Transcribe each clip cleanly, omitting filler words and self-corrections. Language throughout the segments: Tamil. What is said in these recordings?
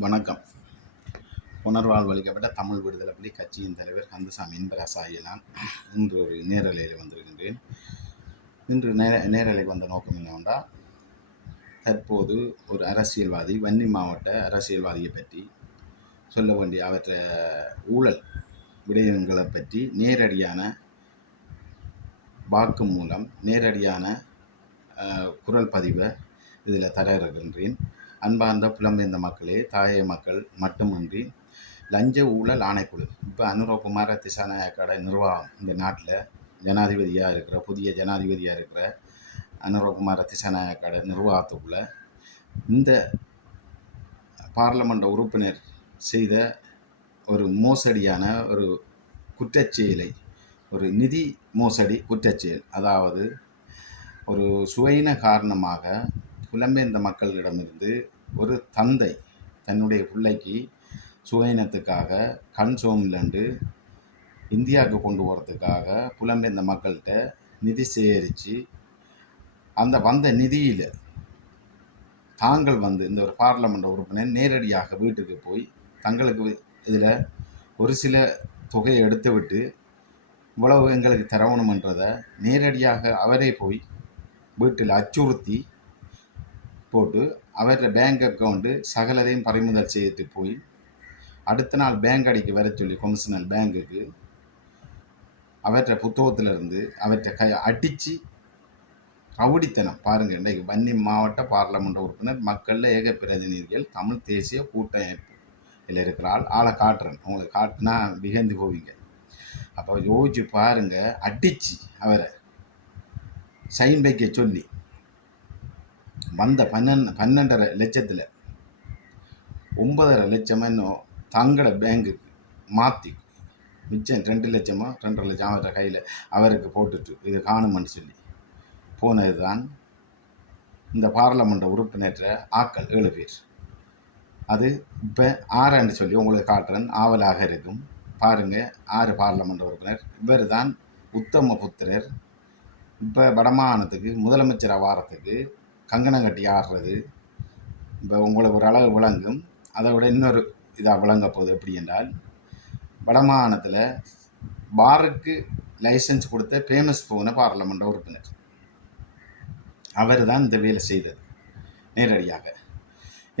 வணக்கம். புனர்வாழ்வளிக்கப்பட்ட தமிழ் விடுதலை புலி கட்சியின் தலைவர் கந்தசாமி இன்பராசு ஆகிய நான் இன்று ஒரு நேரலையில் வந்திருக்கின்றேன். இன்று நேரலைக்கு வந்த நோக்கம் என்னவென்றால், தற்போது ஒரு அரசியல்வாதி வன்னி மாவட்ட அரசியல்வாதியை பற்றி சொல்ல வேண்டிய அவற்றை ஊழல் விடயங்களை பற்றி நேரடியான வாக்கு மூலம் நேரடியான குரல் பதிவை இதில் தர இருக்கின்றேன். அன்பார்ந்த புலம்பெயர்ந்த மக்களே, தாய மக்கள் மட்டுமின்றி லஞ்ச ஊழல் ஆணைக்குழு, இப்போ அனுரகுமார திசாநாயக்கோட நிர்வாகம், இந்த நாட்டில் ஜனாதிபதியாக இருக்கிற புதிய ஜனாதிபதியாக இருக்கிற அனுரகுமார திசாநாயக்கோட நிர்வாகத்துக்குள்ள இந்த பார்லமெண்ட் உறுப்பினர் செய்த ஒரு மோசடியான ஒரு குற்றச்செயலை, ஒரு நிதி மோசடி குற்றச்செயல், அதாவது ஒரு சுவையின காரணமாக புலம்பெயர்ந்த மக்களிடமிருந்து ஒரு தந்தை தன்னுடைய பிள்ளைக்கு சுவையினத்துக்காக கண் சோமிலண்டு இந்தியாவுக்கு கொண்டு போகிறதுக்காக புலம்பெயர்ந்த மக்கள்கிட்ட நிதி சேகரித்து அந்த வந்த நிதியில் தாங்கள் இந்த ஒரு பார்லமெண்ட் உறுப்பினர் நேரடியாக வீட்டுக்கு போய் தங்களுக்கு இதில் ஒரு சில தொகையை எடுத்து விட்டு இவ்வளவு எங்களுக்கு தரவணுமன்றதை நேரடியாக அவரே போய் வீட்டில் அச்சுறுத்தி போட்டு அவரோட பேங்க் அக்கௌண்ட்டு சகலதையும் பறிமுதல் செய்துட்டு போய் அடுத்த நாள் பேங்க் அடிக்க வர சொல்லி கொமிஷனல் பேங்குக்கு அவற்றை புத்தகத்திலிருந்து அவற்றை அடித்து ரவுடித்தனம் பாருங்கள். இன்றைக்கு வன்னி மாவட்ட பார்லமெண்ட் உறுப்பினர் மக்களில் ஏக பிரதிநிதிகள் தமிழ் தேசிய கூட்டமைப்பில் இருக்கிறாள் ஆளை காட்டுறேன், உங்களுக்கு காட்டினா விகந்து போவீங்க. அப்போ யோசிச்சு பாருங்கள், அடித்து அவரை சைன் வைக்க சொல்லி வந்த 12.5 லட்சத்தில் 9.5 லட்சமாக இன்னும் தங்கள பேங்குக்கு மாற்றி மிச்சம் 2 லட்சமோ 2.5 லட்சம் அவர கையில் அவருக்கு போட்டுட்டு இது காணுமென்னு சொல்லி போனது தான் இந்த பார்லமெண்ட் உறுப்பினற்ற ஆக்கள் 7 பேர். அது இப்போ 6 சொல்லி உங்களுக்கு காட்டுறேன், ஆவலாக இருக்கும். பாருங்கள், 6 பார்லமெண்ட் உறுப்பினர். இவர் தான் உத்தம புத்திரர். இப்போ வடமாகாணத்துக்கு முதலமைச்சர் வாரத்துக்கு கங்கணம் கட்டி ஆடுறது இப்போ உங்களுக்கு ஒரு அளவு விளங்கும். அதை விட இன்னொரு இதாக விளங்க போகுது. எப்படி என்றால், வடமாகாணத்தில் பாருக்கு லைசன்ஸ் கொடுத்த ஃபேமஸ் போன பார்லமெண்ட் உறுப்பினர் அவர் தான் இந்த வேலை செய்தது நேரடியாக.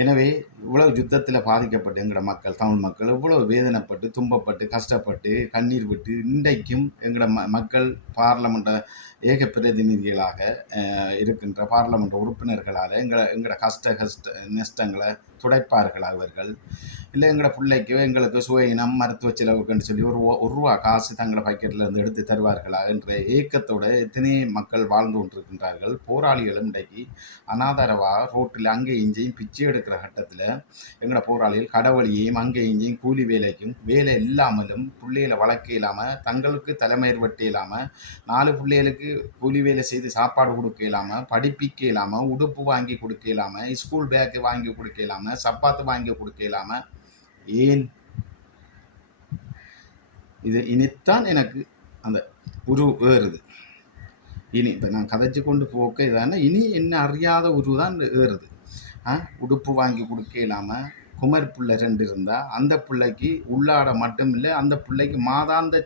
எனவே இவ்வளவு யுத்தத்தில் பாதிக்கப்பட்டு எங்களோட மக்கள், தமிழ் மக்கள் இவ்வளவு வேதனைப்பட்டு துன்பப்பட்டு கஷ்டப்பட்டு கண்ணீர் விட்டு இன்றைக்கும் எங்களோட மக்கள் பார்லமெண்ட்டை ஏக பிரதிநிதிகளாக இருக்கின்ற பார்லமெண்ட் உறுப்பினர்களால் எங்களோட கஷ்ட நஷ்டங்களை துடைப்பார்கள் அவர்கள். இல்லை எங்களோட பிள்ளைக்கோ எங்களுக்கு சுயினம் மருத்துவ செலவுக்குன்னு சொல்லி ஒரு ரூபா காசு தங்களை பாக்கெட்டில் இருந்து எடுத்து தருவார்களா என்ற ஏக்கத்தோடு எத்தனை மக்கள் வாழ்ந்து கொண்டிருக்கின்றார்கள். போராளிகளும் இன்றைக்கு அனாதரவாக ரோட்டில் அங்கே இங்கேயும் பிச்சை எடுக்கிற கட்டத்தில் எங்களோட போராளிகள் கடவுளையும் அங்கே இங்கேயும் கூலி வேலைக்கும் வேலை இல்லாமலும் பிள்ளைகளை வளர்க்க இல்லாமல் தங்களுக்கு தலைமையர் வெட்ட இல்லாமல் 4 பிள்ளைகளுக்கு கூலி வேலை செய்து சாப்பாடு கொடுக்க இல்லாமல் படிப்பிக்க இல்லாமல் உடுப்பு வாங்கி கொடுக்க இல்லாமல் ஸ்கூல் பேக்கு வாங்கி கொடுக்க இல்லாமல் சப்பாத்து வாங்கி கொடுக்க இல்லாமல் ஏன் இது இனித்தான் எனக்கு அந்த ஏறுது. இனி இப்போ நான் கதைச்சு கொண்டு போக்க இதான இனி என்ன அறியாத தான் ஏறுது. உடுப்பு வாங்கி கொடுக்க இல்லாமல் குமர் பிள்ளை 2 இருந்தால் அந்த பிள்ளைக்கு உள்ளாட மட்டும் இல்லை, அந்த பிள்ளைக்கு மாதாந்த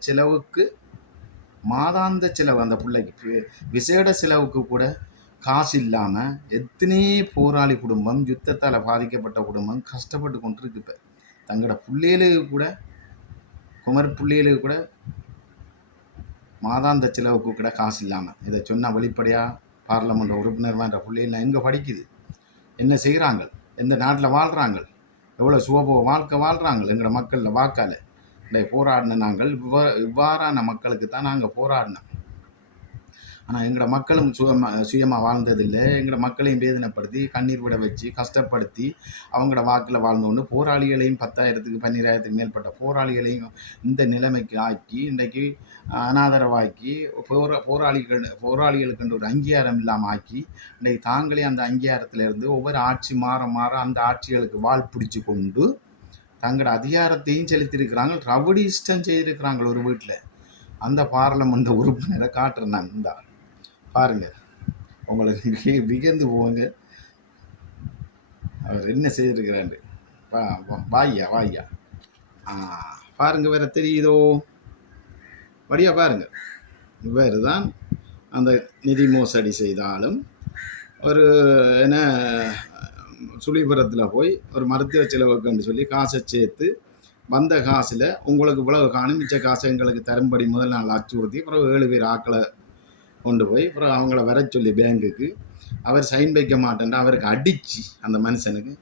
செலவு அந்த பிள்ளைக்கு விசேட செலவுக்கு கூட காசு இல்லாமல் எத்தனை போராளி குடும்பம், யுத்தத்தால் பாதிக்கப்பட்ட குடும்பம் கஷ்டப்பட்டு கொண்டிருக்கு. இப்போ தங்களோட பிள்ளைகளுக்கு கூட, குமர் பிள்ளைகளுக்கு கூட மாதாந்த செலவுக்கு கூட காசு இல்லாமல், இதை சொன்னால் வெளிப்படையாக பார்லமெண்ட் உறுப்பினர் என்ற பிள்ளைகள் எங்கே படிக்குது, என்ன செய்கிறாங்க, எந்த நாட்டில் வாழ்கிறாங்க, எவ்வளோ சுகபோக வாழ்க்கை வாழ்கிறாங்க எங்களோட மக்களில் வாக்கால் போராடின நாங்கள் இவ்வாறான மக்களுக்கு தான் நாங்கள் போராடினோம். ஆனால் எங்களோட மக்களும் சுயமாக வாழ்ந்ததில்லை. எங்களோட மக்களையும் வேதனைப்படுத்தி கண்ணீர் விட வச்சு கஷ்டப்படுத்தி அவங்களோட வாக்கில் வாழ்ந்தோன்னு போராளிகளையும் 10,000க்கு 12,000க்கு மேற்பட்ட போராளிகளையும் இந்த நிலைமைக்கு ஆக்கி இன்றைக்கு அனாதரவாக்கி போராளிகளுக்கு ஒரு அங்கீகாரம் இல்லாமல் ஆக்கி இன்றைக்கு தாங்களே அந்த அங்கீகாரத்திலிருந்து ஒவ்வொரு ஆட்சி மாற அந்த ஆட்சிகளுக்கு வால் பிடிச்சி கொண்டு தங்களோட அதிகாரத்தையும் செலுத்தியிருக்கிறாங்க. ரவுடி இஷ்டம் செய்திருக்கிறாங்க ஒரு வீட்டில். அந்த பார்லமெண்ட் உறுப்பினரை காட்டுறேன். இந்த பாருங்கள், உங்களுக்கு விகந்து போங்க அவர் என்ன செய்திருக்கிறாரு. வாய்யா வாய்யா. பாருங்க, வேற தெரியுதோ? வடியா பாருங்க. இவர் தான் அந்த நிதி மோசடி செய்தாலும் ஒரு என்ன சுழிபுரத்தில் போய் ஒரு மருத்துவ செலவுக்குன்னு சொல்லி காசை சேர்த்து வந்த காசில் உங்களுக்கு இவ்வளவு காணும், மிச்ச காசை எங்களுக்கு தரும்படி முதல் நாள் அச்சுறுத்தி அப்புறம் 7 பேர் ஆக்களை கொண்டு போய் அப்புறம் அவங்கள வர சொல்லி பேங்குக்கு அவர் சைன் வைக்க மாட்டேன்ட்டு அவருக்கு அடித்து அந்த மனுஷனுக்கு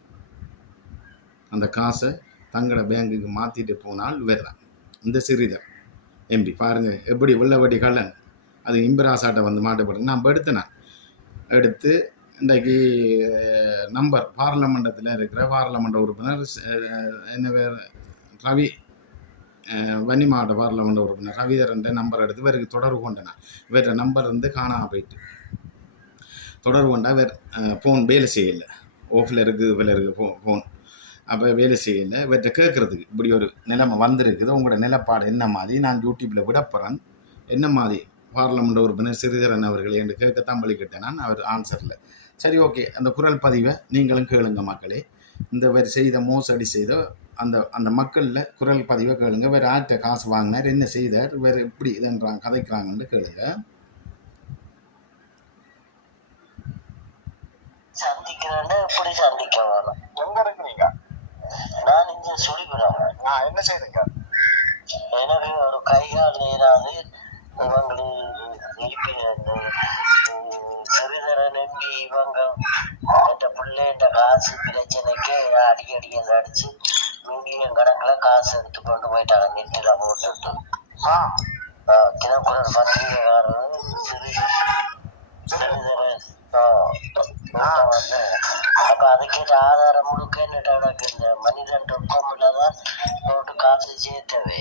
அந்த காசை தங்களோட பேங்குக்கு மாற்றிட்டு போனால் இவர் தான் இந்த சிறிதர் எம்பி. பாருங்கள் எப்படி உள்ளவடி கள்ளன். அது இம்பிராசாட்டை வந்து மாட்டப்பட்டு நான் எடுத்து இன்றைக்கு நம்பர் பார்லமெண்டத்தில் இருக்கிற பார்லமெண்ட் உறுப்பினர் என்ன பேர் ரவி, வன்னி மாவட்ட பார்லமெண்ட் உறுப்பினர் ரவிதரன் நம்பர் எடுத்து இவருக்கு தொடர்பு கொண்டேன். இவர நம்பர் வந்து காணாமல் போயிட்டு தொடர்பு கொண்டா இவர் ஃபோன் வேலை செய்யலை, ஓஃபில் இருக்குது இதில் இருக்குது ஃபோன். அப்போ வேலை செய்யலை. இவர்கிட்ட கேட்குறதுக்கு இப்படி ஒரு நிலைமை வந்திருக்குது, உங்களோட நிலப்பாடு என்ன மாதிரி, நான் யூடியூப்பில் விடப்போகிறேன், என்ன மாதிரி பார்லமெண்ட் உறுப்பினர் சிறிதரன் அவர்கள் என்று கேட்கத்தான் வழிகிட்டேன் நான். அவர் ஆன்சரில் சரி ஓகே அந்த குரல் பதிவை நீங்களும் கேளுங்க மக்களே. இந்த வேறு செய்த மோசடி செய்த அந்த அந்த மக்களில் குரல் பதிவை கேளுங்க. வேறு ஆர்ட்ட காசு வாங்கினார், என்ன செய்தார், வேறு எப்படி இதுன்றாங்க கதைக்கிறாங்கன்னு கேளுங்க. சந்திக்கிறேன்னு எப்படி சந்திக்க வேணும்? எங்க இருக்கிறீங்க? நான் இங்க சொல்லிக்கிறேன். நான் என்ன செய்றீங்க? எனக்கு ஒரு கைகால் நேராது இவங்களை சிறிதர நம்பி இவங்க என்ற பிள்ளைன்ற காசு பிரச்சனைக்கு அடிக்கடி அடிச்சு மில்லியன் கணக்கில் காசு எடுத்து கொண்டு போயிட்டாங்க நெட்டில் போட்டுட்டு. தினக்குரல் பத்திரிகைக்காரர் சிறிதர வந்து அப்ப அதுக்கேற்ற ஆதாரம் முழுக்க என்னட்ட எனக்கு இந்த மனிதன் ரொக்கமில்லதான் போட்டு காசு சேர்த்தவே.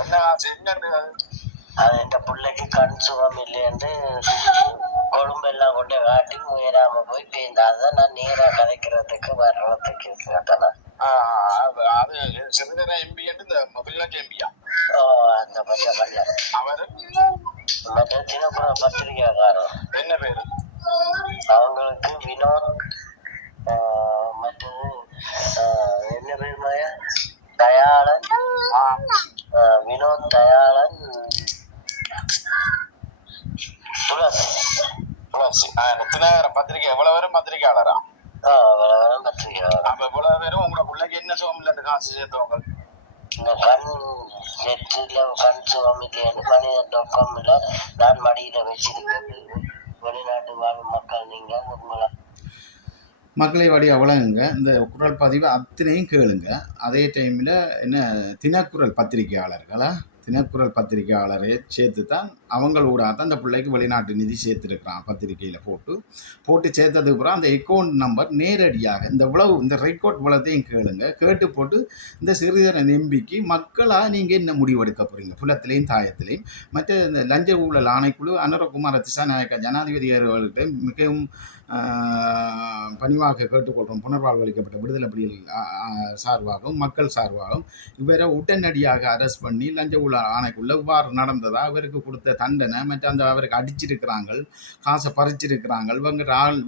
என்ன காசு? என்னன்னு அது என் பிள்ளைக்கு கண் சுகம் இல்லைன்னு கொழும்பெல்லாம் கொண்டு காட்டி உயராம போய் பேர்ந்தாதான் நான் நேரா கதைக்கிறதுக்கு வர்றதுக்கு கேட்டேன். அது சிறிதர எம்பி இந்த மொபைல் எம்பியா? அந்த பச்சை கல்யாணம் அவரு மற்ற தினப்புற பத்திரிகைக்காரர் என்ன பேரு அவங்களுக்கு? வினோத். மற்றது என்ன பேர் மாயா? தயாளன். வினோத் தயாளன். துளசி. துளசி தினகரன் பத்திரிகை. எவ்வளவு பேரும் பத்திரிகையாளரா? எவ்வளவு பேரும் பத்திரிகையாளர். அப்ப இவ்வளவு பேரும் உங்களோட பிள்ளைக்கு என்ன சுகம் இல்லைன்னு காசு சேர்த்தவங்க? இந்த கண் நெற்றில கண் சுகம் இல்லைன்னு மனிதன் ரொக்கம் இல்லை நான் மடியில வச்சிருக்கிறது. வெளிநாட்டு வாழும் மக்கள் நீங்க உங்களை மக்களை வடி அவ்வளோங்க. இந்த குரல் பதிவை அத்தனையும் கேளுங்க. அதே டைமில் என்ன தினக்குரல் பத்திரிகையாளர்களா, தினக்குரல் பத்திரிகையாளரை சேர்த்து தான் அவங்களோட தான் அந்த பிள்ளைக்கு வெளிநாட்டு நிதி சேர்த்துருக்கிறான். பத்திரிகையில் போட்டு சேர்த்ததுக்கு அப்புறம் அந்த அக்கௌண்ட் நம்பர் நேரடியாக இந்த ரெக்கார்ட் இவ்வளோத்தையும் கேளுங்க. கேட்டு போட்டு இந்த சிறிதர நம்பிக்கை மக்களாக நீங்கள் என்ன முடிவெடுக்க போகிறீங்க? புலத்திலையும் தாயத்திலையும் மற்ற இந்த லஞ்ச ஊழல் ஆணைக்குழு அனுரகுமார திசாநாயக்க ஜனாதிபதி அவர்கள்ட்ட மிகவும் பணிவாக கேட்டுக்கொள்கிறோம். புனர்வாழ்வளிக்கப்பட்ட விடுதலை புலிகள் சார்பாகவும் மக்கள் சார்பாகவும் இவரை உடனடியாக அரெஸ்ட் பண்ணி லஞ்ச ஊழல் ஆணைக்குள்ள இவ்வாறு நடந்ததா, இவருக்கு கொடுத்த தண்டனை மற்ற அந்த அவருக்கு அடிச்சிருக்கிறாங்க, காசை பறிச்சிருக்கிறாங்க,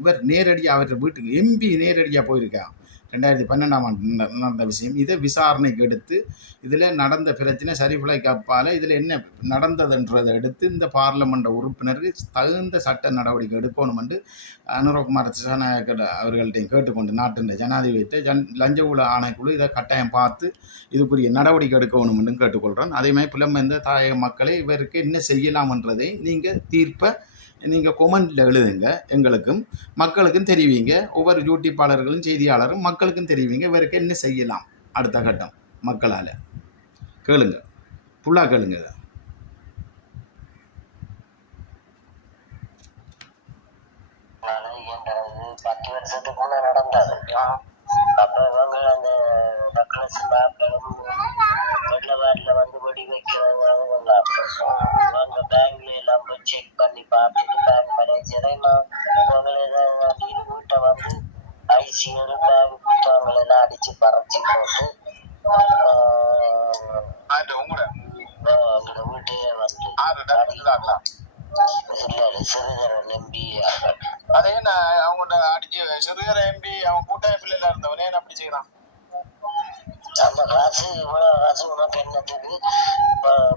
இவர் நேரடியாக அவர் வீட்டுக்கு எம்பி நேரடியாக போயிருக்காங்க. 2012ஆம் ஆண்டு நடந்த விஷயம். இதை விசாரணைக்கு எடுத்து இதில் நடந்த பிரச்சனை சரிபுலைக்கு அப்பால் இதில் என்ன நடந்ததுன்றதை எடுத்து இந்த பார்லமெண்ட் உறுப்பினருக்கு தகுந்த சட்ட நடவடிக்கை எடுக்கணும் என்று அனுரகுமார திசாநாயக்க அவர்கள்ட்டையும் கேட்டுக்கொண்டு நாட்டின் ஜனாதிபதியை லஞ்ச ஊழல் ஆணைக்குழு இதை கட்டாயம் பார்த்து இதுக்குரிய நடவடிக்கை எடுக்கணும் என்று கேட்டுக்கொள்கிறோம். அதேமாதிரி புலம்பெயர்ந்த தாயக மக்களை இவருக்கு என்ன செய்யலாம்ன்றதை நீங்கள் தீர்ப்பை நீங்கள் கொமெண்டில் எழுதுங்க. எங்களுக்கும் மக்களுக்கும் தெரிவிங்க. ஒவ்வொரு யூடியூப்பாளர்களும் செய்தியாளரும் மக்களுக்கும் தெரிவிங்க இவருக்கு என்ன செய்யலாம். அடுத்த கட்டம் மக்களால் கேளுங்க, ஃபுல்லாக கேளுங்க. இதை 10 வருஷத்துக்குள்ள நடந்தது. அப்ப இவங்க அந்த டக்ளஸ் வெள்ளவாரில வந்து வெடி வைக்கிறாங்க. அவங்க பேங்க்ல எல்லாம் போய் செக் பண்ணி பார்த்துட்டு பேங்க் மேனேஜரை வீட்டை வந்து ஐசியர் பேங்க் புத்தகங்கள் எல்லாம் அடிச்சு பறச்சு போட்டு எங்களோட வீட்டையே வந்து இல்ல சிறிதர நம்பியார்கள் அதே நான் அவங்கள்ட்ட அடிச்சு சிறுகரை எம்பி அவன் கூட்டாய பிள்ளைல இருந்தவனே என்ன அப்படி செய்யறான்? அந்த காசு இவ்வளவு காசு உனக்கு என்னத்துக்கு?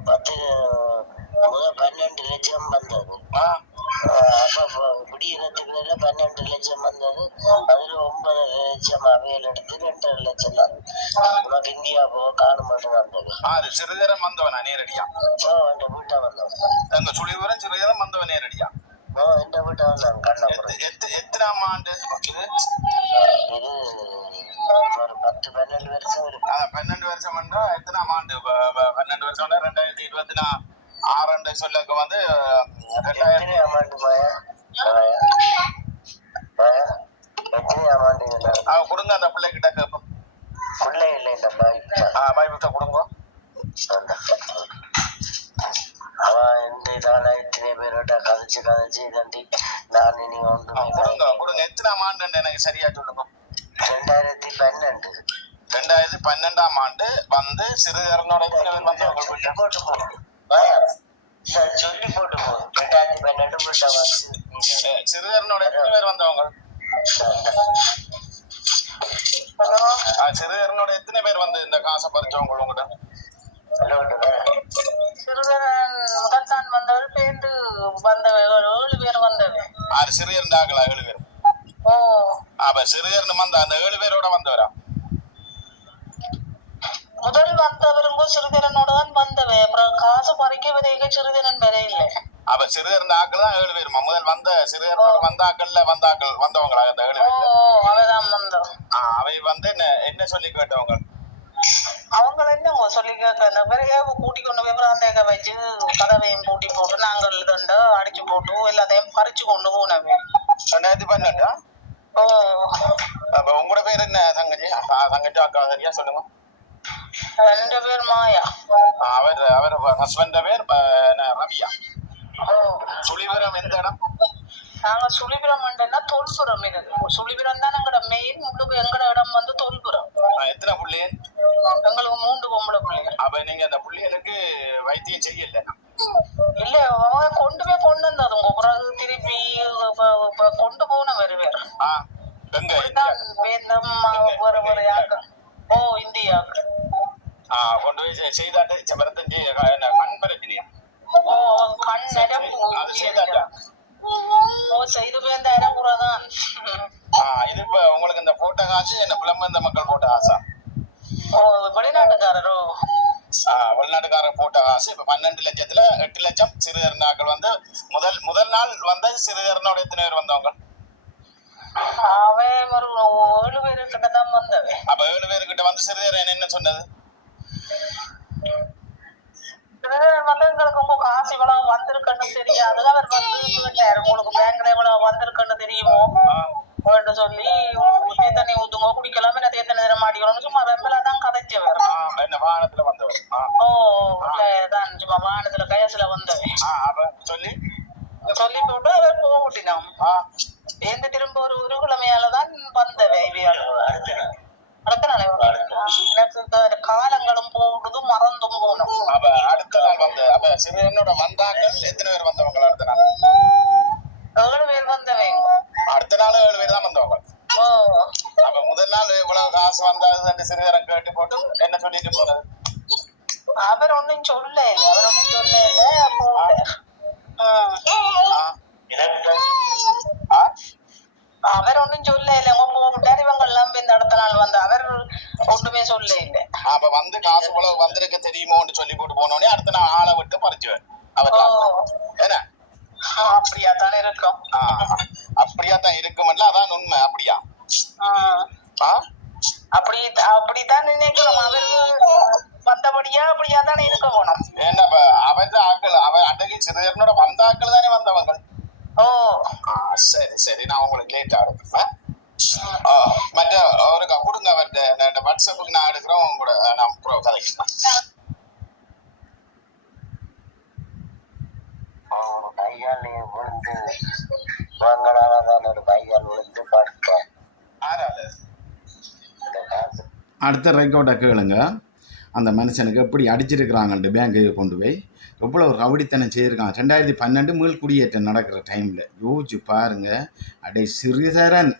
10 12 லட்சம் வந்தது. அப்ப விடியறதுக்குள்ள 12 லட்சம் வந்தது. அதுல 9 லட்சம் அவையில் எடுத்து 2.5 லட்சம் தான் உனக்கு இந்தியா போக காணும் மட்டும் வந்தது. அது சிறுகரம் வந்தவனா நேரடியா? எந்த வீட்டை வந்தோம். எங்க சுழிவரம் சிறுகரம் வந்தவன் நேரடியா? எந்த வீட்டை வந்தோம் கண்ணபுரம். எத்தனாம் ஆண்டு இது? இது ஒரு 10-12 வருஷம் இருக்கு. 12 வருஷம் வந்தா எத்தனாம் ஆண்டு? 12 வருஷம் 2026 சொல்லுக்கு வந்து 2000 ஆண்டு கொடுங்க அந்த பிள்ளை கிட்ட கேட்போம். பிள்ளை இல்லை இந்த பைபிட்ட கொடுங்க. அவன் இந்த இதான இத்தனை பேரோட கதைச்சு இதண்டி நான் இனி கொடுங்க. எத்தனாம் ஆண்டு எனக்கு சரியா சொல்லுங்க. 2012. 2012ஆம் ஆண்டு வந்து சிறுகரனோட சொல்லி போட்டு போ. 2012 சிறுகரனோட எத்தனை பேர் வந்தவங்க? சிறுகரனோட எத்தனை பேர் வந்து இந்த காசை பறிச்சவங்க உங்ககிட்ட? சிறுகரன் முதல் தான் வந்தவர் பேருந்து வந்தவர் 7 பேர் வந்தவர். சிறுகரன் தாக்கலா 7 பேர்? அப்ப சிறுகரன் வந்த அந்த 7 பேரோட வந்தவரா? முதல் வந்தவருங்க சிறுகரனோட தான் வந்தவர். அப்புறம் காசு பறிக்க வரைக்க சிறுகரன் வர இல்லை. அப்ப சிறுகரன் ஆக்கள் தான் 7 பேருமா? முதல் வந்த சிறுகரனோட வந்தவங்களா அந்த 7 பேர்? அவைதான் வந்தோம். அவை வந்து என்ன சொல்லி கேட்டவங்க? அவங்க என்ன சொல்லி கேட்க பிறகு கூட்டி கொண்டு போய் பிராந்தேக வச்சு கதவையும் பூட்டி போட்டு நாங்கள் இதண்ட அடிச்சு போட்டு எல்லாத்தையும் பறிச்சு கொண்டு போனவே. 2012? அப்ப உங்களோட பேர் என்ன? தங்கச்சி அக்கா சரியா சொல்லுங்க. 2 பேர் மாயா. அவர் ஹஸ்பண்ட் பேர் ரவியா. சுழிவரம் எந்த இடம்? நாங்க சுழிபுரம் தொல்புரம். இருக்கு சுழிபுரம் தான் எங்களோட மெயின். உங்களுக்கு எங்களோட இடம் வந்து தொல்புரம். எத்தனை புள்ளியல்? எங்களுக்கு 3 பொம்பளை பிள்ளைகள். அப்ப நீங்க அந்த புள்ளிகளுக்கு வைத்தியம் செய்யல? இல்ல அவங்க கொண்டு போய் கொண்டு வந்ததுங்க. பிறகு திருப்பி கொண்டு போன வருவார். இந்தியாவுக்கு கொண்டு போய் செய்தாட்டு கண் பிரச்சனையா? கண் செய்து போயிருந்த இடம் கூட தான். இது இப்ப உங்களுக்கு இந்த போட்ட காசு என்ன புலம்பெயர்ந்த மக்கள் போட்ட காசா? வெளிநாட்டுக்காரரோ? வெளிநாட்டுக்காரர் போட்ட காசு. இப்ப 12 லட்சத்துல 8 லட்சம் சிறுகரனாக்கள் வந்து முதல் நாள் வந்த சிறுகரனோட எத்தனை பேர் வந்தவங்க? அவன் ஒரு 7 பேருக்கிட்ட தான் வந்தவன். அப்ப 7 பேருக்கிட்ட வந்து சிறுகரன் என்ன சொன்னது? எங்களுக்கு உங்க காசு இவ்வளவு வந்திருக்குன்னு தெரியாது. அவர் வந்து உங்களுக்கு பேங்க்ல இவ்வளவு வந்திருக்குன்னு தெரியுமோ சொல்லி தேத்தனை ஊத்துங்க குடிக்கலாம். என்ன தேத்தனை நேரம் மாட்டிக்கணும் சும்மா வெம்பல தான் கதைச்சவர். வாகனத்துல வந்தவர்? தான் சும்மா வாகனத்துல கயசுல வந்தவன் சொல்லி போட்டு அவர் போட்டினான். எந்த திரும்ப ஒரு கிழமையாலதான் வந்தவன். அடுத்த நாளே எனக்கு காலங்களும் போடுது மறந்தும் போனோம். அடுத்த நாள் வந்து அப்ப சிறுகரனோட வந்தாக்கள் எத்தனை பேர் வந்தவங்க? அடுத்த நாள் 7 பேர் வந்தவங்க. அடுத்த நாள் 7 பேர் தான் வந்தவங்க. அப்ப முதல் நாள் இவ்வளவு காசு வந்தாது சிறுகரன் கேட்டு போட்டு என்ன சொல்லிட்டு போனது? அவர் ஒன்னும் சொல்ல அவர் ஒன்னும் சொல்ல இல்ல. இவங்க எல்லாம் இந்த அடுத்த நாள் வந்து அவர் ஒன்றுமே சொல்ல இல்லை. அப்ப வந்து காசு இவ்வளவு வந்திருக்கு தெரியுமோன்னு சொல்லி போட்டு போனோடனே அடுத்த நாள் ஆளை விட்டு பறிச்சுவேன். என்ன அப்படியாத்தானே இருக்கும்? அப்படியாத்தான் இருக்கும்ல. அதான் உண்மை. அப்படியா? அப்படித்தான் நினைக்கிறோம். அவருக்கு வந்தபடியா அப்படியாத்தானே இருக்க போனோம். என்ன அவன் ஆக்கள் அவன் அன்றைக்கு சிறுகரனோட வந்த ஆக்கள் தானே வந்தவங்க. சரி நான் உங்களுக்கு லேட்டா எடுப்பேன். மற்ற ஒரு கொடுங்க அவர்கிட்ட வாட்ஸ்அப்புக்கு நான் எடுக்கிறோம். கூட நான் கதைக்கிறேன். கையால் விழுந்து வாங்கலாதான் ஒரு கையால் விழுந்து படுத்தேன். அடுத்த ரெக்கார்டை கேளுங்க. அந்த மனுஷனுக்கு எப்படி அடிச்சிருக்கிறாங்கன்ட்டு பேங்க்கு கொண்டு போய் எவ்வளோ ரவுடித்தனம் செய்திருக்காங்க. 2012 மீள் குடியேற்றம் நடக்கிற டைமில் யோசிச்சு பாருங்க. அடே சிறிதரன்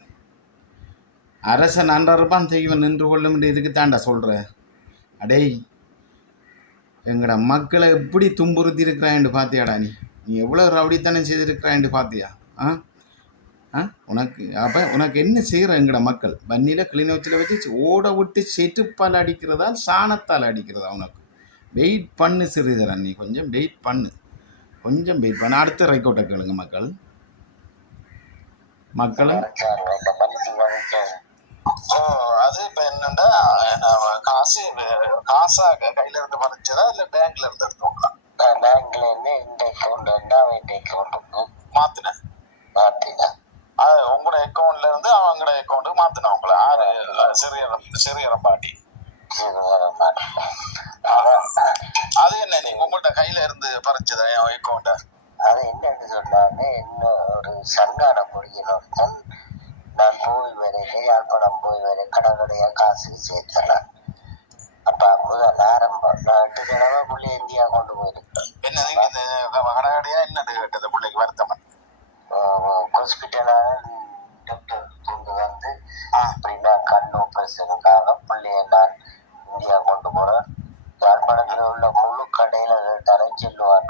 அரசன் அன்றரப்பான் தெய்வம் நின்று கொள்ளும் இதுக்கு தாண்டா சொல்கிற. அடே எங்கட மக்களை எப்படி துன்புறுத்தி இருக்கிறான்னு பார்த்தியாடா? நீ எவ்வளோ ரவுடித்தனம் செய்திருக்கிறான்னு பார்த்தியா? உனக்கு என்ன செய்கிற எங்கட மக்கள்? வன்னியில் கிளிநொச்சியில் வச்சு ஓட விட்டு செட்டுப்பால் அடிக்கிறதா சாணத்தால் அடிக்கிறதா? உனக்கு வெயிட் பண்ணு சிறிதரன், நீ கொஞ்சம் வெயிட் பண்ணு, அடுத்த ரைக்கோட்டை கேளுங்க மக்களும். அது இப்ப என்னன்னா காசாக கையில இருந்து பறிச்சதா இல்ல பேங்க்ல இருந்து எடுத்துக்கலாம்? பேங்க்ல இருந்து இந்த அக்கௌண்ட் இந்த அக்கௌண்ட்டுக்கு மாத்தினேன். உங்களோட அக்கௌண்ட்ல இருந்து அவங்களோட அக்கௌண்ட்டுக்கு மாத்தினேன். உங்களை ஆறு சிறியரம் பாட்டி. அது என்ன நீங்க உங்கள்ட்ட கையில இருந்து பறிச்சதா என் அக்கௌண்ட? அது என்னன்னு சொன்னாங்க, இன்னும் ஒரு சங்கான பொடியின் ஒருத்தன் நான் போய் வரையில யாழ்ப்பாணம் போய் வரை கடற்கடையா காசு சேர்த்தலாம். அப்ப முதல் ஆரம்பம் நான் 8 தடவை பிள்ளை இந்தியா கொண்டு போயிருக்கேன். என்னது இந்த கடற்கடையா என்னது கேட்டது பிள்ளைக்கு வருத்தம்? ஹாஸ்பிட்டலான டாக்டர் கொண்டு வந்து அப்படின்னா கண் ஆபரேஷனுக்காக பிள்ளைய நான் இந்தியா கொண்டு போறேன். யாழ்ப்பாணத்தில் உள்ள முழு கடையில கேட்டாலும் சொல்லுவாங்க.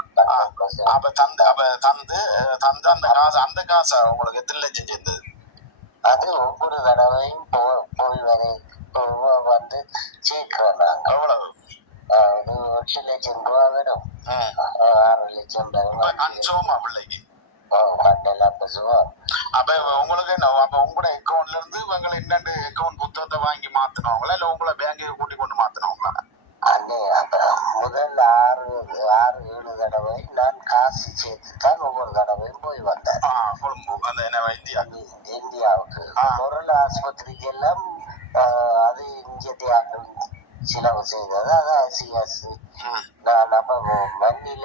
அந்த காசை உங்களுக்கு எத்தனை லட்சம் சேர்ந்தது? அது ஒவ்வொரு தடவையும் போய் வரை வந்து சேர்க்கிறோம் நாங்க. எவ்வளவு? 8 லட்சம் ரூபா வரும், 6 லட்சம் வரும் பிள்ளைக்கு. கண்டெல்லாம் பேசுவோம். அப்ப உங்களுக்கு என்ன, அப்ப உங்களோட அக்கௌண்ட்ல இருந்து இவங்களை என்னண்டு அக்கௌண்ட் புத்தகத்தை வாங்கி மாத்தினவங்களா இல்ல உங்களை பேங்கையை கூட்டி கொண்டு மாத்தினவங்களா? அப்ப முதல் 6-7 தடவை நான் காசு சேர்த்து தான் ஒவ்வொரு தடவையும் போய் வந்தேன். இந்தியாவுக்கு பொருள் ஆஸ்பத்திரிக்கு எல்லாம் அது இந்தியாக்கள் செலவு செய்தது. அது ஐசிஆர்ஸ் நான் அப்ப மண்ணில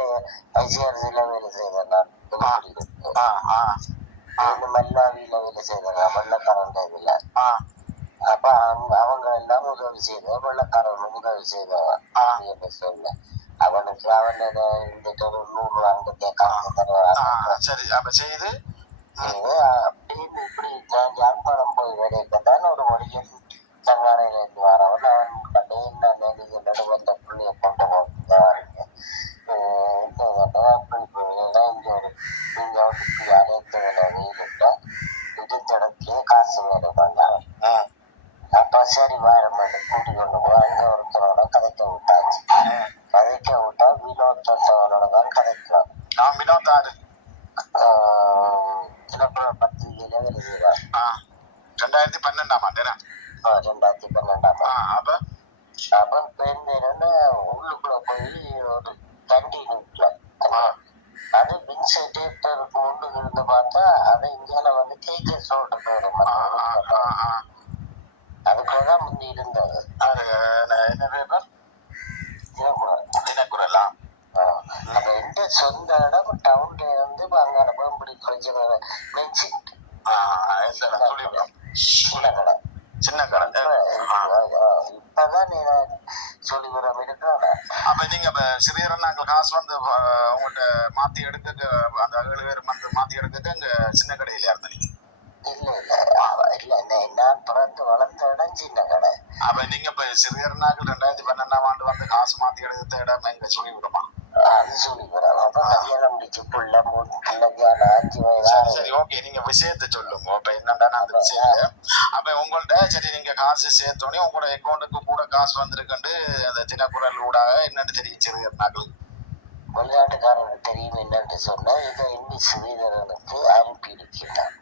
ஐசிஆர்சில வேலை செய்தேன். நான் மல்லாவியில வேலை செய்தேன் வெள்ளக்காரன் இதுல. அப்ப அவங்க எல்லாம் உதவி செய்த வெள்ளக்காரன் உதவி செய்தவன் என்று சொல்ல அவனுக்கு அவன் இந்த 100 ரூபா அங்கே காசு தருவான். சரி, அப்ப செய்து அப்படின்னு இப்படி யாழ்ப்பாணம் போய் வேலைக்குதான் ஒரு வழியில் சங்கானையில இருந்து வரவன் அவன் கண்டே நான் நடுவந்த புள்ளிய கொண்டு போவாருங்க. அப்படி போயெல்லாம் இங்க ஒரு நீங்க வந்து அனைத்து வெயிலிட்ட இடித்தடத்திலே காசு வேலை பண்ணாங்க. அப்ப சரி வாரம் கூட்டி கொண்டு போய் அங்க ஒருத்தரோட கதைக்க விட்டாச்சு. கதைக்க விட்டா வினோத்தவனோட தான் கதைக்கலாம். நான் வினோத் ஆறு பத்திரிகையில எழுதுகிறார். 2012 2012 அப்ப பெண்ணிருந்து உள்ளுக்குள்ள போய் ஒரு தண்டி நிற்கல. அது வின்செட்டருக்கு முன்னு இருந்து பார்த்தா அதை இந்தியால வந்து கேஜே சொல்லிட்டு போயிடும். அதுக்குள்ளதான் முந்தி இருந்தது. என்ன பேப்பர்? தினக்குரலா? அப்ப எந்த சொந்த இடம் டவுன்ல வந்து அங்கான வேம்படி கொஞ்சம் சின்ன கடை. இப்பதான் நீ சொல்லிவிடம் இருக்கிறாங்க. அப்ப நீங்க சிறியர் நாங்கள் காசு வந்து உங்கள்கிட்ட மாத்தி எடுக்க அந்த 7 பேர் வந்து மாத்தி எடுக்க அங்க சின்ன கடையில இருந்தீங்க? இல்ல நான் பிறந்து வளர்ந்த இடம் சின்ன கடை. அப்ப நீங்க இப்ப சிறியர் நாங்கள் 2012 வந்து காசு மாத்தி எடுத்த இடம் எங்க சொல்லி விடுமா? அது சொல்லிக்கிறோம். அப்ப கல்யாணம் முடிச்சு புள்ள 5 வயது. சரி, ஓகே, நீங்க விஷயத்தை சொல்லுங்க. இப்ப என்னன்னா அந்த விஷயத்த அப்ப உங்கள்ட்ட சரி நீங்க காசு சேர்த்தோடனே உங்களோட அக்கௌண்ட்டுக்கு கூட காசு வந்திருக்குண்டு அந்த தினக்குரல் ஊடாக என்னன்னு தெரியும் சிறியர் நாங்கள் வெளிநாட்டுக்காரனுக்கு தெரியும் என்னன்னு சொன்னா இதை இன்னி ஸ்ரீதரனுக்கு அனுப்பி இருக்கின்றான்.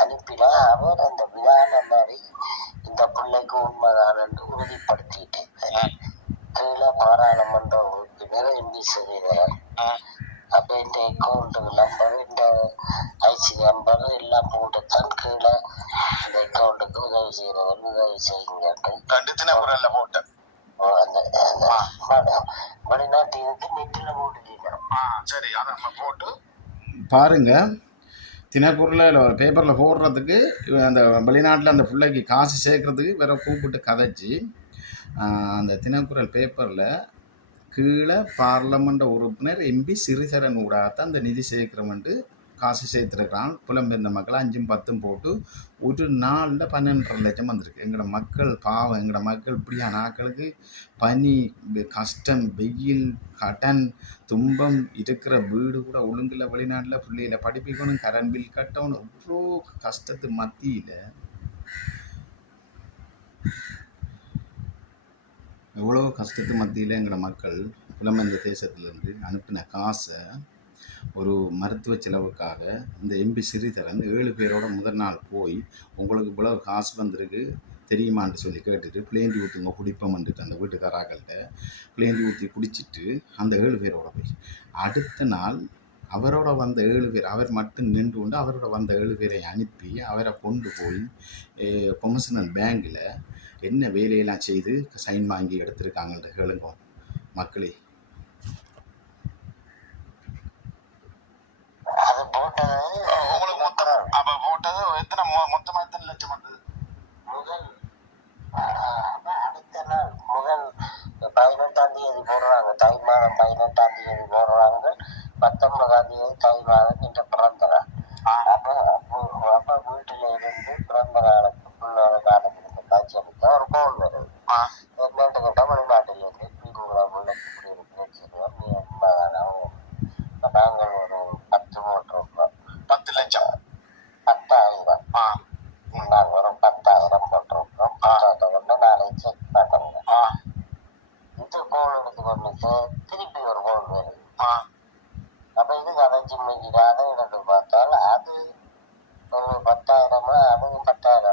அனுப்பினா அவர் அந்த விதான மாதிரி இந்த பிள்ளைக்கு உண்மைதான் என்று உறுதிப்படுத்திட்டு கீழே பாராளுமன்ற உறுப்பினர் இன்னி ஸ்ரீதரன். அப்ப இந்த அக்கௌண்ட் நம்பர் இந்த ஐசி நம்பர் எல்லாம் போட்டுத்தான் கீழே இந்த அக்கௌண்ட்டுக்கு உதவி செய்யறவர் உதவி செய்யுங்க தினக்குரல்ல போட்டேன். வெளிநாட்டு இருக்கு நெட்டில போட்டுட்டீங்க. சரி, அதை நம்ம போட்டு பாருங்க. தினக்குரலில் பேப்பரில் போடுறதுக்கு அந்த வெளிநாட்டில் அந்த பிள்ளைக்கு காசு சேர்க்கறதுக்கு வேற கூப்பிட்டு கதைச்சி அந்த தினக்குரல் பேப்பரில் கீழே பார்லமெண்ட் உறுப்பினர் எம்பி சிறிதரன் ஊடாகத்தான் அந்த நிதி சேர்க்கிறோம்ட்டு காசு சேர்த்துருக்கிறான். புலம்பெயர்ந்த மக்கள் 5 10 போட்டு ஒரு நாளில் 12.5 லட்சம் வந்திருக்கு. எங்களோட மக்கள் பாவம், எங்களோட மக்கள் இப்படியான ஆட்களுக்கு பனி, கஷ்டம், வெயில், கடன், துன்பம், இருக்கிற வீடு கூட ஒழுங்கில், வெளிநாட்டில் பிள்ளைகளை படிப்பிக்கணும், கரண்ட் பில் கட்டணும், இவ்வளோ கஷ்டத்து மத்தியில் எவ்வளோ கஷ்டத்து மத்தியில் எங்களோட மக்கள் புலம்பெயர்ந்த தேசத்திலேருந்து அனுப்பின காசை ஒரு மருத்துவ செலவுக்காக இந்த எம்பி சிறிதரன் 7 பேரோட முதல் நாள் போய் உங்களுக்கு இவ்வளவு காசு வந்திருக்கு தெரியுமான்னு சொல்லி கேட்டுட்டு பிளேண்டி ஊற்றுங்க குடிப்போம்ன்ட்டு அந்த வீட்டுக்காராக்கள்கிட்ட பிளேண்டி ஊற்றி குடிச்சிட்டு அந்த 7 பேரோட போய் அடுத்த நாள் அவரோட வந்த 7 பேர் அவர் மட்டும் நின்று கொண்டு அவரோட வந்த 7 பேரை அனுப்பி அவரை கொண்டு போய் கொமர்ஷியல் பேங்கில் என்ன வேலையெல்லாம் செய்து சைன் வாங்கி எடுத்திருக்காங்கன்ற கேளுங்க மக்களே. அது போட்டது உங்களுக்கு மொத்தம் அப்ப போட்டது எத்தனை மொத்தமா எத்தனை லட்சம் வந்தது? முதல் அடுத்த நாள் முதல் 18ஆம் தேதி போடுறாங்க, தை மாதம் 18ஆம் தேதி போடுறாங்க, 19ஆம் தேதி தை மாதம் என்ற பிறந்த நாள். அப்ப வீட்டுல இருந்து பிறந்த நாளுக்கு பிள்ளை காலத்துக்கு காட்சி அளித்த ஒரு கோவில் வருது. என்னட்டு கேட்டா வெளிநாட்டில் இருந்து இப்படி இருக்கு நீ உண்மைதானாவும் நாங்கள் ஒரு 10 போட்டிருக்கோம். 10 லட்சம் 10,000 நாங்கள் ஒரு 10,000 போட்டிருக்கோம். நாளைக்கு செக் பண்ணுங்க. இது கோல் எடுத்து கொண்டு திருப்பி ஒரு கோல் வருது. அப்ப இது கதைச்சு முடிக்கிறாத எடுத்து பார்த்தால் அது ஒரு 10,000 அதுவும் 10,000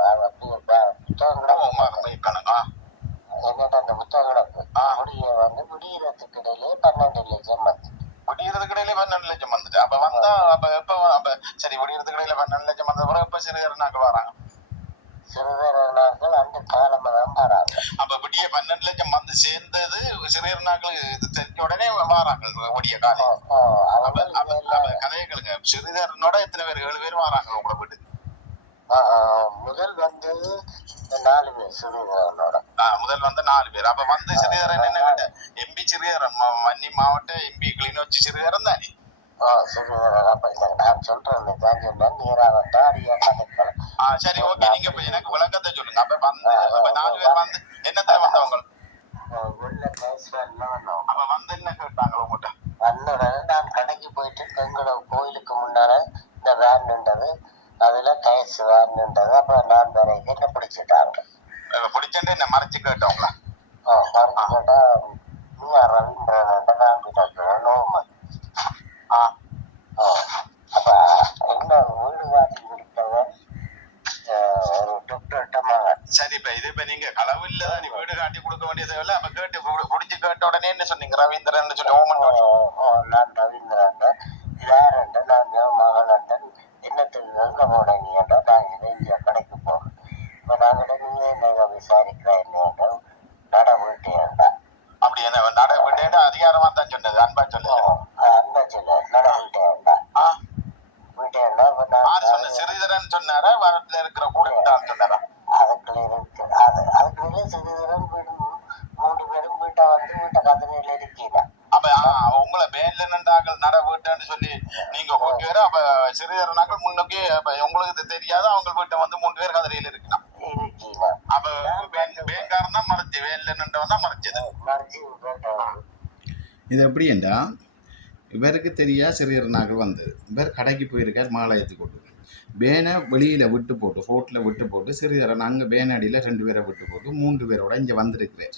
என்னட்ட அந்த புத்தகங்களுக்கு முடிய வந்து முடியறதுக்கு இடையிலே 12 லட்சம் வந்து விடியறதுக்கு இடையில 12 லட்சம் வந்துட்டு அப்ப வந்தா அப்ப எப்ப அப்ப சரி விடியறதுக்கு இடையில 12 லட்சம் வந்த பிறகு எப்ப சிறுகரனாக்கள் வராங்க? சிறுகரனாக்கள் அந்த காலமா தான் வராங்க. அப்ப விடிய 12 லட்சம் வந்து சேர்ந்தது சிறுகரனாக்கள் தெரிஞ்ச உடனே வராங்க விடிய காலம். கதையை கேளுங்க. சிறுகரனோட எத்தனை பேர்? 7 பேர் வராங்க உங்களை வீட்டுக்கு. முதல் வந்தது 4 பேர் சிறுகரனோட. முதல் வந்து 4 பேர். அப்ப வந்து சிறுகரன் என்ன கேட்ட எம்பி சிறுகரன் மன்னி மாவட்ட எம்பி கிளிநொச்சி சிறுகரன் தானே? சிறுகரன். அப்ப நான் சொல்றேன் நீராவட்டா அறியா கதைகள். சரி ஓகே, நீங்க எனக்கு விளக்கத்தை சொல்லுங்க. அப்ப வந்து 4 பேர் வந்து என்னத்தை வந்தவங்க? அப்ப வந்து என்ன கேட்டாங்க உங்கள்கிட்ட? வந்தவுடனே நான் கடைக்கு போயிட்டு எங்களோட கோயிலுக்கு முன்னால இந்த வேன் நின்றது, அதுல கேஸ் வேன் நின்றது. அப்ப நான் வேற என்ன பிடிச்சிட்டாங்க. பிடிச்சேன் என்ன மறைச்சு கேட்டவங்களா? மறைச்சு கேட்டா நீ ரவீந்திரன் நான் கிட்ட நோமன். அப்ப என்ன வீடு வாங்கி கொடுத்தவன் ஒரு டாக்டர்கிட்ட மகன். சரி, இப்ப நீங்க களவு இல்லதான் நீ வீடு காட்டி கொடுக்க வேண்டியது இல்லை. அப்ப கேட்டு குடிச்சு கேட்ட உடனே என்ன சொன்னீங்க? ரவீந்திரன் சொல்லி ஓமன். நான் ரவீந்திரன் யாருன்ற நான் மகன் என்னத்துக்கு எங்க போன நீ என்றா நான் இங்கே கடைக்கு போறேன். இப்ப நாங்கிட்ட நீ என்ன விசாரிக்கிறேன் என்ன நட வீட்டேன்டா. அப்படி என்ன நட வீட்டேன் அதிகாரமா தான் சொன்னது? அன்பா சொன்னது? அன்பா சொன்ன நட வீட்டேன்டா. வீட்டேன்டா சொன்ன சிறிதரன் சொன்னாரா? வரத்துல இருக்கிற கூடவிட்டான்னு சொன்னாரா? அதுக்குள்ள இருக்கு. அதுக்குள்ளே சிறிதரன் வீடு 3 பேரும் வீட்டை வந்து வீட்டை கதனையில இருக்கீங்க. அப்ப உங்களை பேன்ல நின்றார்கள் நட வீட்டுன்னு சொல்லி நீங்க கூட்டி வேற. அப்ப சிறிதரனாக்கள் முன்னோக்கி உங்களுக்கு தெரியாது அவங்க வீட்டை வந்து 3 பேர் கதிரையில இருக்கலாம். அப்ப பேங்காரன் தான் மறைச்சு வேன்ல நின்றவன் தான் மறைச்சது. இது எப்படி என்றா இவருக்கு தெரியா சிறியரனாக்கள் வந்தது. இவர் கடைக்கு போயிருக்கார் மாலயத்துக்கு கொண்டு பேனை வெளியில் விட்டு போட்டு ஹோட்டலில் விட்டு போட்டு சிறிதரன் அங்கே பேனடியில் 2 பேரை விட்டு போட்டு 3 பேரோட இங்கே வந்திருக்கிறார்.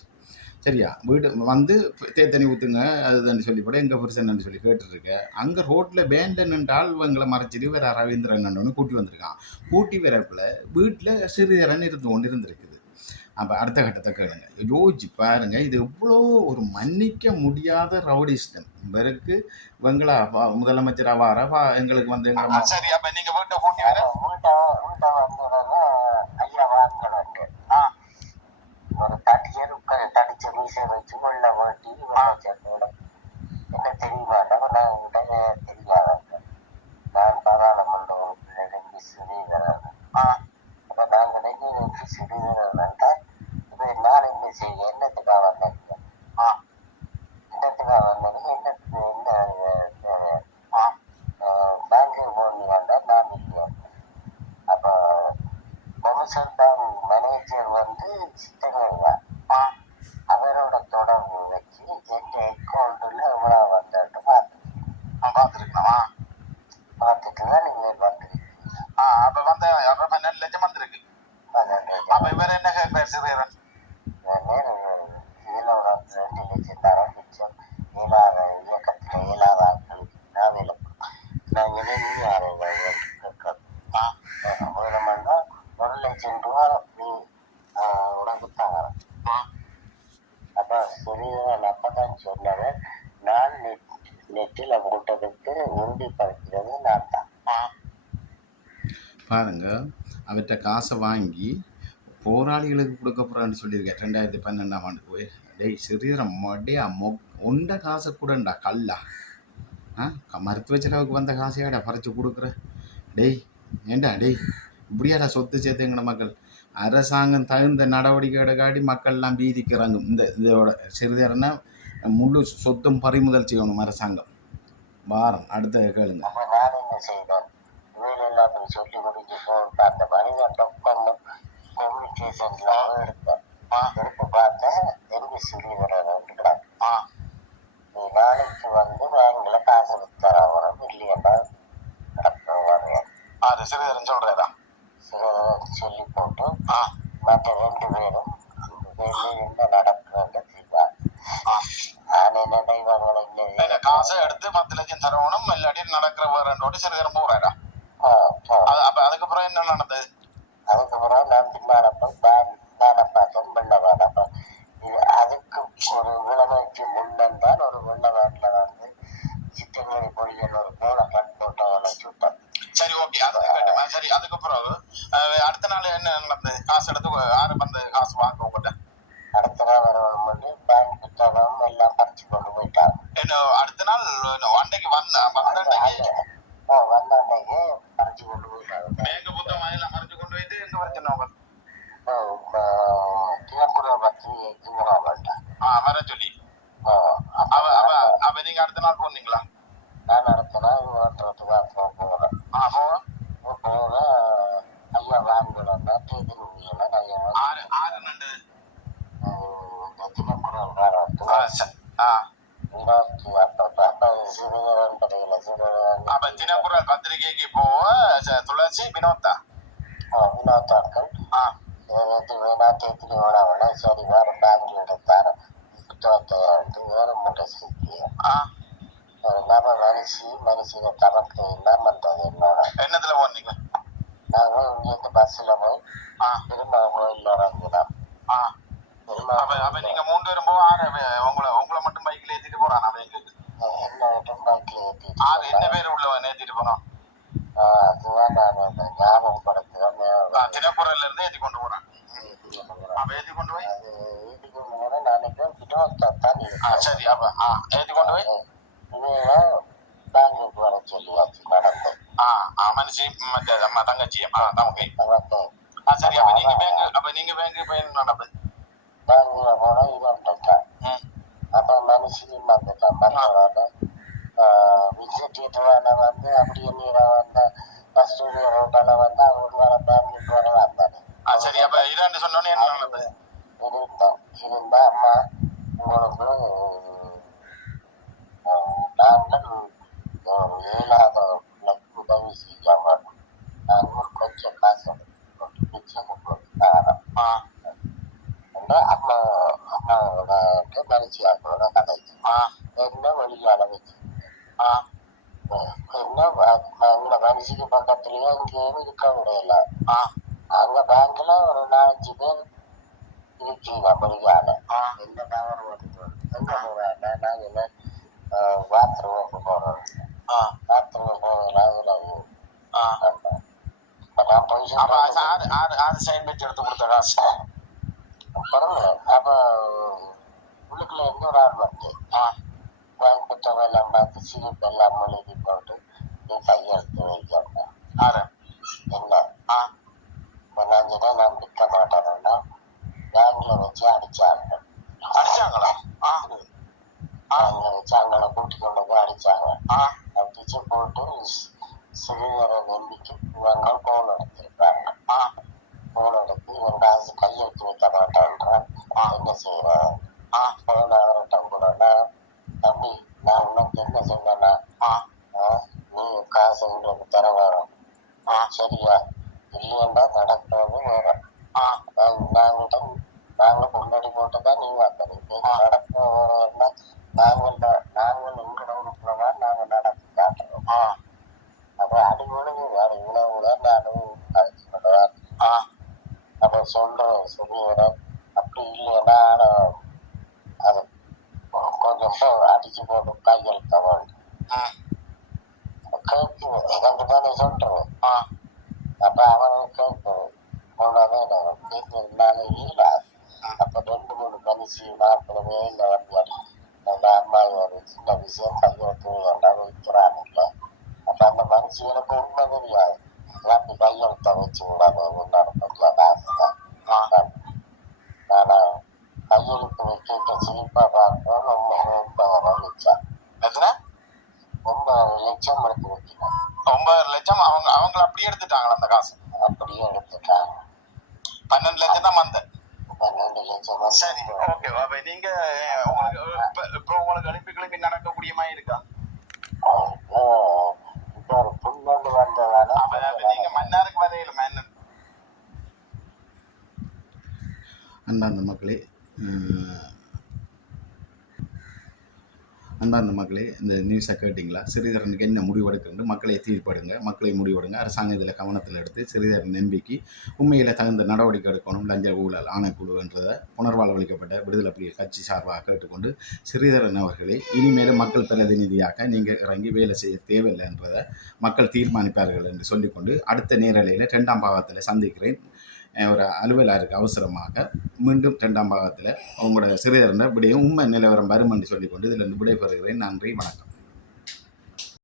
சரியா? வீடு வந்து தேத்தனி ஊற்றுங்க அதுதான் சொல்லி போட எங்கள் புருஷன் சொல்லி கேட்டுருக்க. அங்கே ரோட்டில் பேண்டில் நின்றால் இவங்களை மறைச்சிட்டு வேற ரவீந்திரன் கூட்டி வந்திருக்கான். கூட்டி வரப்பில் வீட்டில் சிறிதரன் இருந்து கொண்டு இருந்திருக்குது. அப்போ அடுத்த கட்டத்தை கேளுங்க, யோசிச்சு பாருங்க. இது எவ்வளோ ஒரு மன்னிக்க முடியாத ரவுடிஸ்டம். இவருக்கு இவங்களா முதலமைச்சராக வார எங்களுக்கு வந்து எங்களை சரி. அப்ப நீங்க வீட்டை கூட்டி வர ஐயா வாங்க ஒரு தடிச்ச மீசை வச்சு உள்ள ஓட்டி என்ன தெரியுமா? நான் தெரியாத நான் பாராளுமன்ற வச்சிருந்தாரோ மிச்சம் இயலாத இயக்கத்தில் இயலாத ஆட்களுக்கு நான் வேலை நான் வேணும்னா 1,00,000 ரூபா நீ உனக்கு தாங்க. அப்போ சிறிது அப்பதான் சொன்னவன் நான் நெற்றில் போட்டதுக்கு உறுதிப்படுத்துறது நான் தான். பாருங்க, அவர்கிட்ட காசை வாங்கி போராளிகளுக்கு கொடுக்க போகிறான்னு சொல்லியிருக்கேன் 2012ஆம் ஆண்டு. போய் டேய் சிறியரம் மொட்டையா உண்ட காசை கூடண்டா கல்லா மருத்துவ செலவுக்கு வந்த காசையாடா பறித்து கொடுக்குற. டேய் ஏண்டா டேய் இப்படியாடா சொத்து சேர்த்துங்கிற மக்கள். அரசாங்கம் தகுந்த நடவடிக்கை எடுக்காட்டி மக்கள்லாம் பீதிக்கு இறங்கும். இதோட சிறிதரன்னா முழு சொத்தும் பறிமுதல் செய்யணும் அரசாங்கம். வாரம் அடுத்த கேளுங்க. நான் என்ன செய்தேன் எல்லாத்தையும் சொல்லி முடிஞ்சு போட்டு அந்த மனிதன் கம்யூனிகேஷன்ல எடுத்தேன். எடுத்து பார்த்தேன் எங்க சிறிதரன் நீ நாளைக்கு வந்து பேங்க்ல காசு தரவரும் இல்லையா நடக்கிறேன். அது சிறிதரன் சொல்றதா சிறிதரன் சொல்லி போட்டு மற்ற 2 பேரும் என்ன நடக்குதுன்னு செய்வார். நான் என்ன இவங்களை காசை எடுத்து 10,00,000 தரவணும் இல்லாட்டி நடக்கிற வேறோடு சிறிதரம் போறாடா. அப்ப அதுக்கப்புறம் என்ன நடந்தது? அதுக்கப்புறம் நான் பின்னாலப்ப பார்த்தேன் வெள்ளவானப்ப அதுக்கு ஒரு விளமைக்கு முன்னன் தான் ஒரு வெள்ளவாட்டில் வந்து சித்தமணி பொழியல் ஒரு போல கண் போட்டவனை சுட்டேன். சரி ஓகே அது கேட்டேன். சரி அதுக்கப்புறம் அடுத்த நாள் என்ன நடந்தது? காசு எடுத்து யாரு வந்து காசு வாங்க உங்கள்கிட்ட? அடுத்த நாள் வரவன் பண்ணி பேங்க் புத்தகம் எல்லாம் பறிச்சு கொண்டு போயிட்டாங்க. என்ன அடுத்த நாள் அன்னைக்கு வந்தாண்டைக்கு பறிச்சு கொண்டு போயிட்டாங்க. பேங்க் புத்தகம் எல்லாம் மறைச்சு கொண்டு போயிட்டு எங்க வரைக்கும் வர சொல்லி அவ நீங்க அடுத்த நாள் போனீங்களா? நான் அடுத்த நாள் போகிறேன். போக ஐயா வாங்கலாம் ஆறு நண்டு தினக்குரல் பத்திரிகைக்கு போக துளசி வினோத்தா வினோத்தாக்கள் வேணா சரி வேற பேங்க்ல எடுத்தாரு புத்தகத்தை வேற முட்டை நம்ம மனுஷனை தரக்கு என்ன பண்றது என்னத்துல போனீங்க? நாங்க இங்கிருந்து பஸ்ல போய் திரும்ப கோயில்ல இறங்கினோம். அப்ப நீங்க 3 பேரும் போக உங்களை மட்டும் பைக்ல ஏத்திட்டு போறான் அவன் எங்களுக்கு என்ன மட்டும் பைக்ல ஏத்திட்டு என்ன பேர் உள்ளவன் ஏத்திட்டு போனோம்? அதுதான் நான் ஞாபகப்படுத்துறேன். தினக்குரல்ல இருந்து ஏத்தி கொண்டு போறான். அவன் ஏத்தி கொண்டு போய் ஏத்தி கொண்டு போறேன். நாளைக்கு வினோத்தான் சரி அப்ப ஏத்தி கொண்டு போய் பேங்குக்கு வர சொல்லியாச்சு நடந்து மனுஷி அம்மா தங்கச்சி தம்பி சரி அப்ப நீங்க பேங்க் போய் நடந்தது பேங்குல போனா இவன் அப்ப மனுஷியும் வந்துட்டான். விசிட்டிட்டு வந்து அப்படியே நீரை வந்த கஸ்தூரி ரோட்டால வந்து அவங்க வர பேங்குக்கு வர வந்தாரு. சரி அப்ப இதாண்டு சொன்னோன்னே என்ன நடந்தது? இருந்தா அம்மா உங்களுக்கு நாங்கள் இயலாத உதவி செய்யாம நாங்கள் கொஞ்சம் காசு அம்மாவோட மனுஷியாக்களோட கதைக்கு என்ன வழியால வச்சு என்ன மனுஷிக்கு பக்கத்துலயே இங்கேயும் இருக்க முடியல. அங்க பேங்க்ல ஒரு 4-5 பேர் இருக்கீங்க வழியால என்ன டவர் வருது எங்க போறாங்க. நாங்க பாத்ரூமுக்கு போறோம். பாத்ரூம் போகலாம். எடுத்து கொடுத்த காசு அப்ப உள்ளுக்குள்ள இன்னொரு ஆள் வந்து பேங்க் புத்தகம் எல்லாம் பார்த்து சிரிப்பு எல்லாம் எழுதி போட்டு நீ கையெழுத்து வைக்கணும். என்ன நான் நிற்க மாட்டேன்னா பேங்க்ல வச்சு அடிச்சாங்க. அடிச்சாங்களா? வச்சு அவங்களை கூட்டி கொண்டு போய் அடிச்சாங்க. அடிச்சு போட்டு சிறுநீரை நம்பிக்கை இவங்க போன் எடுத்திருப்பாங்க. போன் எடுத்து இவன் காசு கையெழுத்து வைக்க மாட்டான்றான். என்ன செய்யறேன் அவர்கிட்ட போனா தம்பி நான் உனக்கு என்ன சொன்னா நீ காசு உங்களுக்கு தர வரும் சரியா இல்லையா நடக்கிறது வேற. நாங்க முன்னாடி போட்டுதான் நீ வந்தது நடக்க நானும் அது கொஞ்சம் அடிச்சு போட்டு கையெழுத்த வேண்டும் கேட்கு எனக்கு தானே சொல்றேன். அப்ப அவனுக்கு கேட்கு இருந்தாலே இல்லை. அப்ப 2-3 மனுஷி 40 வேல வந்து அந்த அம்மா ஒரு சின்ன விஷயம் கையெழுத்து வைக்கிறான் இல்லை. அப்ப அந்த மனுஷிகளுக்கு உண்மை தெரியாது. அப்படி கையெழுத்த வச்சு விடாது உன்னோட பெரிய காசு தான். ஆனா கையெழுத்து வைக்க சிரிப்பா பார்க்க ரொம்ப 9 லட்சம் 9 லட்சம் எடுத்து வைக்கிறான். 9 லட்சம் அவங்க அப்படியே எடுத்துட்டாங்களா அந்த காசு? அப்படியே எடுத்துட்டாங்க. 12 லட்சம் தான் வந்த. 12 லட்சம். சரி, ஓகே. அப்ப நீங்க உங்களுக்கு உங்களுக்கு எழுப்பி கிளம்பி நடக்கக்கூடிய மாதிரி இருக்கா? இப்ப ஒரு புண்ணு வந்ததால நீங்க மன்னாருக்கு வரையில மன்னன். அன்பார்ந்த மக்களே, இந்த நியூஸை கேட்டிங்களா? சிறிதரனுக்கு என்ன முடிவெடுக்கிறது? மக்களை தீர்ப்படுங்க, மக்களை முடிவெடுங்க. அரசாங்கம் இதில் கவனத்தில் எடுத்து சிறிதரன் நம்பிக்கை உண்மையில் தகுந்த நடவடிக்கை எடுக்கணும். லஞ்ச ஊழல் ஆணைக்குழு என்றதை புனர்வாழ்வளிக்கப்பட்ட விடுதலை புலிகள் கட்சி சார்பாக கேட்டுக்கொண்டு, சிறிதரன் அவர்களே, இனிமேலும் மக்கள் பிரதிநிதியாக நீங்கள் இறங்கி வேலை செய்ய தேவையில்லை என்றதை மக்கள் தீர்மானிப்பார்கள் என்று சொல்லிக்கொண்டு, அடுத்த நேரலையில் 2ஆம் பாகத்தில் சந்திக்கிறேன். ஒரு அலுவலருக்கு அவசரமாக மீண்டும் 2ஆம் பாகத்தில் உங்களோட சிறிதரன் விடையும் உண்மை நிலவரம் வரும் என்று சொல்லிக்கொண்டு இதில் விடைபெறுகிறேன். நன்றி, வணக்கம்.